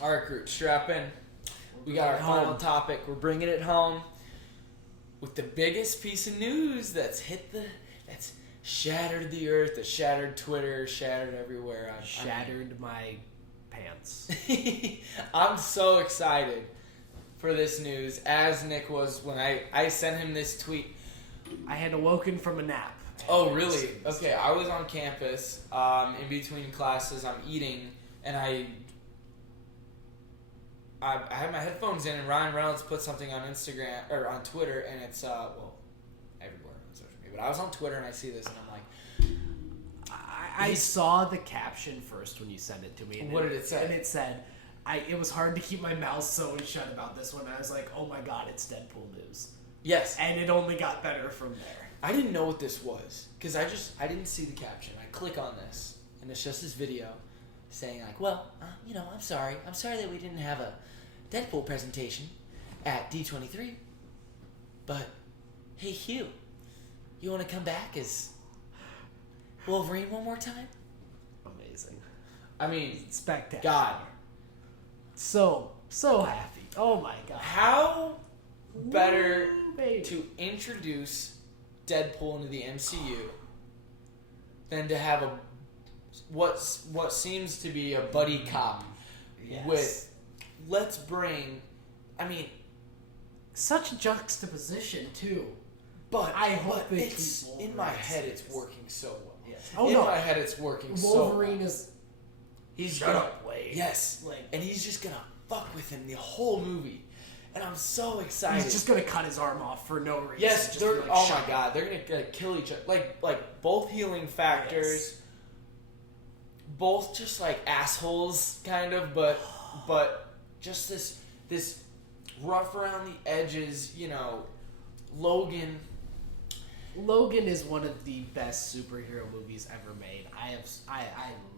All right, group, strap in. We got our final topic. We're bringing it home with the biggest piece of news that's shattered the earth, that's shattered Twitter, shattered everywhere. Shattered my pants. I'm so excited for this news, as Nick was when I sent him this tweet. I had awoken from a nap. Oh, really? Okay, I was on campus, in between classes. I'm eating, and I had my headphones in, and Ryan Reynolds put something on Instagram or on Twitter, and it's everywhere on social media. But I was on Twitter, and I see this, and I'm like, I saw the caption first when you sent it to me. And what did it say? And it said, it was hard to keep my mouth sewn shut about this one. I was like, oh my god, it's Deadpool news. Yes. And it only got better from there. I didn't know what this was because I didn't see the caption. I click on this, and it's just this video saying like, well, I'm sorry that we didn't have a Deadpool presentation at D23, but hey Hugh, you want to come back as Wolverine one more time? Amazing. I mean, spectacular. God, so happy. Oh my god. How better to introduce Deadpool into the MCU than to have what seems to be a buddy cop with let's bring, such a juxtaposition too. But I hope it's in my head it's working so well. Yes. My head it's working so well. Wolverine is shut up, Wade. Yes. And he's just gonna fuck with him the whole movie. And I'm so excited. He's just gonna cut his arm off for no reason. Yes, oh my god, they're gonna kill each other. Like both healing factors, both just like assholes, kind of, but just this rough around the edges, Logan. Logan is one of the best superhero movies ever made. I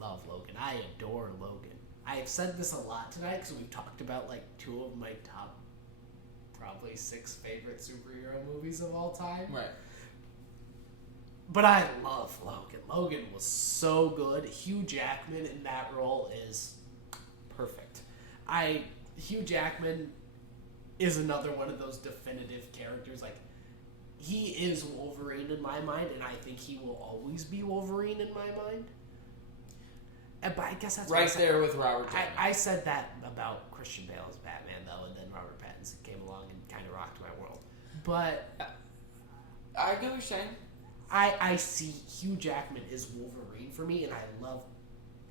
love Logan. I adore Logan. I have said this a lot tonight because we've talked about like two of my top probably 6 favorite superhero movies of all time. Right. But I love Logan. Logan was so good. Hugh Jackman in that role is perfect. Hugh Jackman is another one of those definitive characters. Like, he is Wolverine in my mind, and I think he will always be Wolverine in my mind. But I guess that's right there with Robert. I said that about Christian Bale as Batman, though, and then Robert Pattinson came along and kind of rocked my world. But I get what you're saying. I see Hugh Jackman is Wolverine for me, and I love,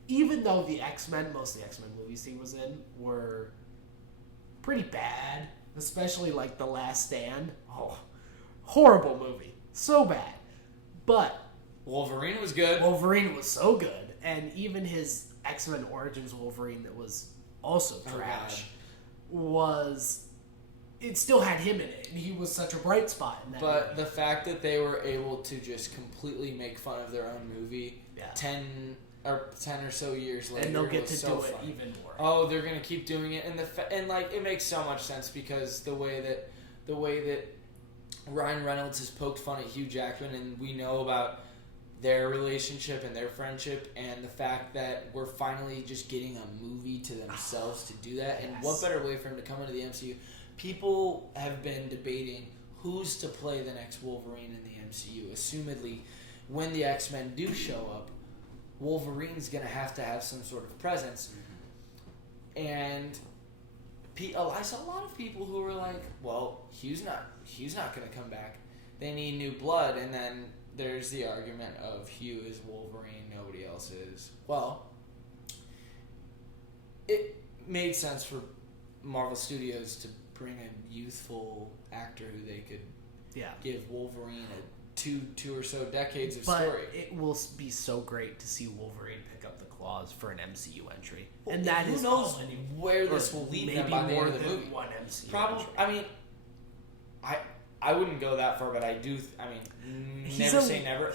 even though most of the X-Men movies he was in were pretty bad, especially like The Last Stand. Oh, horrible movie. So bad. But Wolverine was good. Wolverine was so good. And even his X-Men Origins Wolverine that was also trash it still had him in it, and he was such a bright spot in that movie. The fact that they were able to just completely make fun of their own movie 10 or so years later, and they'll get to so do funny. It even more. Oh, they're gonna keep doing it, and it makes so much sense because the way that Ryan Reynolds has poked fun at Hugh Jackman, and we know about their relationship and their friendship, and the fact that we're finally just getting a movie to themselves to do that. And what better way for him to come into the MCU? People have been debating who's to play the next Wolverine in the MCU. Assumedly, when the X-Men do show up, Wolverine's going to have some sort of presence. Mm-hmm. And I saw a lot of people who were like, well, Hugh's not going to come back. They need new blood. And then there's the argument of Hugh is Wolverine, nobody else is. Well, it made sense for Marvel Studios to bring a youthful actor who they could give Wolverine a two or so decades of story. But it will be so great to see Wolverine pick up the claws for an MCU entry. Well, and that who knows where this will lead them by the end of the movie. One MCU Probably. entry. I mean, I wouldn't go that far, but I do. Never say never.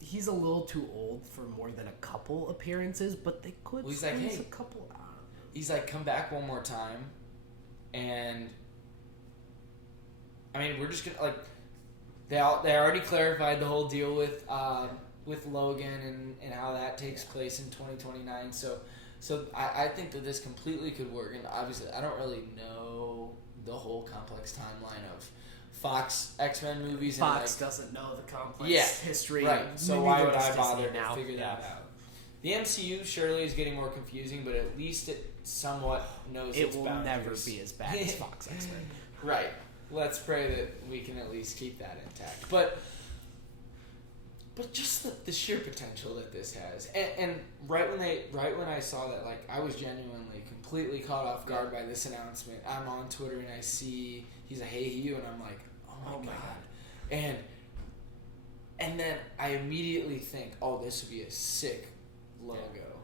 He's a little too old for more than a couple appearances, but they could squeeze a couple out. He's like, come back one more time. And we're just gonna they already clarified the whole deal with Logan and how that takes place in 2029. So So I think that this completely could work, and obviously I don't really know the whole complex timeline of Fox X-Men movies. Fox and doesn't know the complex history. Right. So Neither why would does I Disney bother now. to figure that out? The MCU surely is getting more confusing, but at least it somewhat knows It its will boundaries. never be as bad as Fox X-Men. Right. Let's pray that we can at least keep that intact. But just the sheer potential that this has, and right when I saw that, like, I was genuinely completely caught off guard by this announcement. I'm on Twitter and I see he's a Hey Hugh, and I'm like, oh my god, and then I immediately think, oh, this would be a sick logo.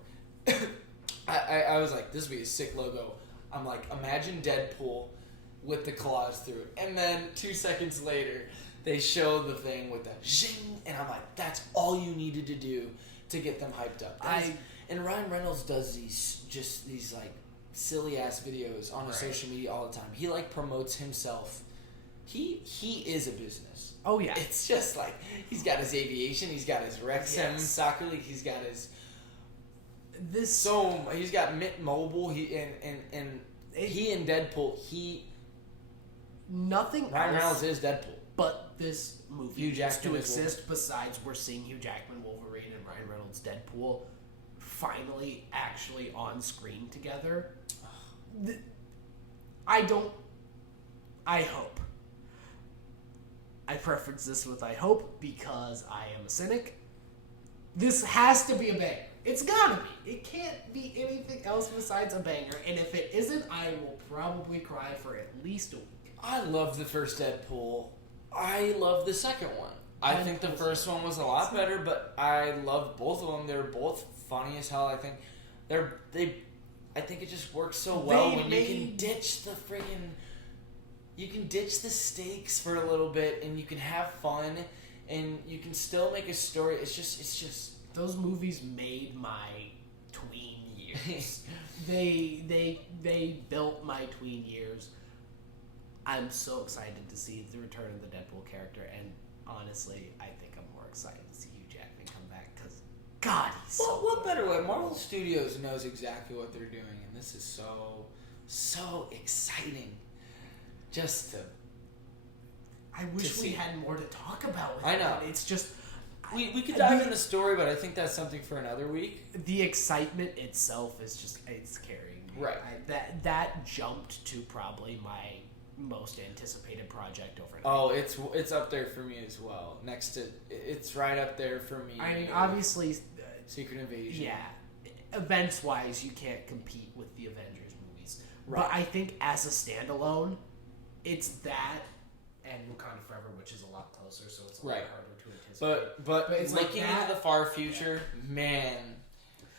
I was like, this would be a sick logo. I'm like, imagine Deadpool with the claws through it, and then 2 seconds later, they show the thing with the zing, and I'm like, that's all you needed to do to get them hyped up. And Ryan Reynolds does these like silly ass videos on his social media all the time. He like promotes himself. He is a business. Oh yeah. It's just like he's got his aviation, he's got his Wrexham soccer league, he's got his he's got Mint Mobile. He and Deadpool. Ryan Reynolds is Deadpool. But this movie Hugh needs Jackman to is exist. Besides, we're seeing Hugh Jackman, Wolverine, and Ryan Reynolds, Deadpool, finally actually on screen together. I hope. I preference this with I hope because I am a cynic. This has to be a banger. It's gotta be. It can't be anything else besides a banger. And if it isn't, I will probably cry for at least a week. I love the first Deadpool. I love the second one. I think the first one was a lot better, but I love both of them. They're both funny as hell. I think I think it just works so well when you can ditch the friggin'. You can ditch the stakes for a little bit, and you can have fun, and you can still make a story. It's just. Those movies made my tween years. they built my tween years. I'm so excited to see the return of the Deadpool character, and honestly, I think I'm more excited to see Hugh Jackman come back because, God, he's so what better way? Marvel Studios knows exactly what they're doing, and this is so exciting. Just to. I wish we had more to talk about with I know. It's just. We could dive in the story, but I think that's something for another week. The excitement itself is just, it's carrying me. Right. That jumped to probably my most anticipated project over. Oh, it's up there for me as well. It's right up there for me. I mean, obviously, Secret Invasion. Yeah, events wise, you can't compete with the Avengers movies. Right. But I think as a standalone, it's that and Wakanda Forever, which is a lot closer, so it's a lot harder to anticipate. But it's looking like into the far future, man,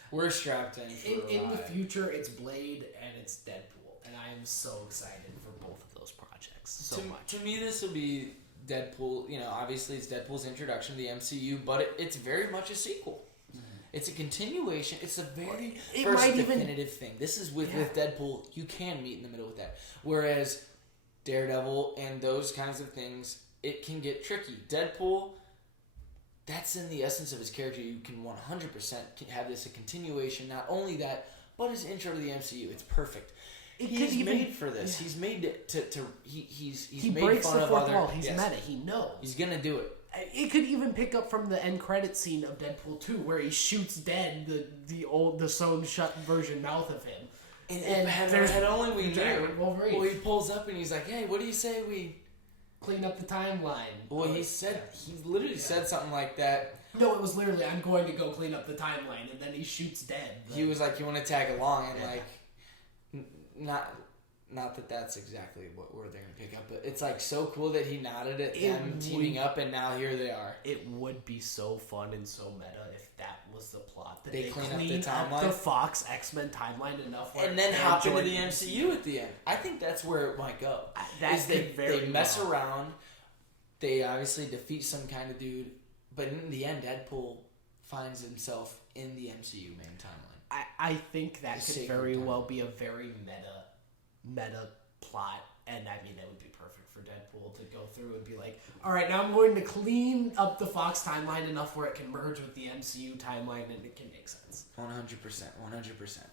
we're strapped in. In the future, it's Blade and it's Deadpool, and I am so excited for both of those projects so much. To me, this will be Deadpool. You know, obviously it's Deadpool's introduction to the MCU, but it's very much a sequel. Mm-hmm. It's a continuation. It's a very first definitive thing. This is with Deadpool. You can meet in the middle with that. Whereas Daredevil and those kinds of things, it can get tricky. Deadpool, that's in the essence of his character. You can 100% have this a continuation. Not only that, but his intro to the MCU. It's perfect. He's made for this. Yeah. He's made he made breaks fun the of fourth other. wall. He's meta. He knows. He's gonna do it. It could even pick up from the end credit scene of Deadpool 2, where he shoots dead the sewn shut version mouth of him. And had only we knew. Wolverine. Well, he pulls up and he's like, "Hey, what do you say we clean up the timeline?" Well, he literally said something like that. No, it was literally, "I'm going to go clean up the timeline," and then he shoots dead. He was like, "You want to tag along?" And not that that's exactly what word they're gonna pick up, but it's like so cool that he nodded at them teaming up, and now here they are. It would be so fun and so meta if that was the plot, that they clean up the timeline, the Fox X-Men timeline enough, and then hop into the MCU at the end. I think that's where it might go. They mess around. They obviously defeat some kind of dude, but in the end, Deadpool finds himself in the MCU main timeline. I think that could very well be a very meta plot, and I mean, it would be perfect for Deadpool to go through and be like, all right, now I'm going to clean up the Fox timeline enough where it can merge with the MCU timeline and it can make sense. 100%.